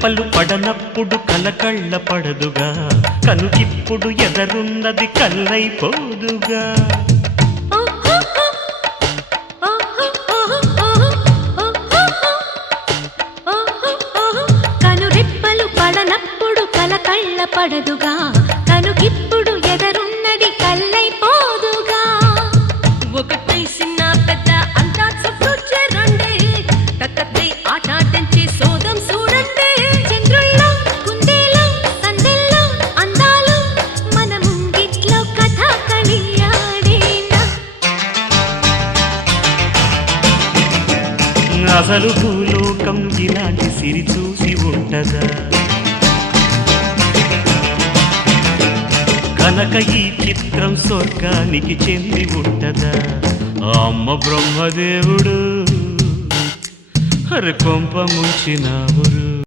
రెప్పలు పడనప్పుడు కలకళ్ళ పడదుగా కనుకిప్పుడు ఎదరున్నది కల్లైపోదుగా కనురెప్పలు పడనప్పుడు కలకళ్ళ పడదుగా కనుకిప్పుడు ఎదరున్నది కల్లైపోదుగా ఒకటై చిన్న పెద్ద అంతా చుట్టూ చేరండి తక్కతై ఆటాడించి సోదం చూడండి చంద్రుల్లో కుందేలో సందెల్లో అందాలు మన ముంగిట్లో కథ కలియాడేనా అసలు భూలోకం ఇలాంటి సిరి చూసి ఉంటదా కనుక ఈ చిత్రం స్వర్గానికి చెంది ఉంటదా అమ్మ బ్రహ్మదేవుడు అరే కొంప ముంచినావురు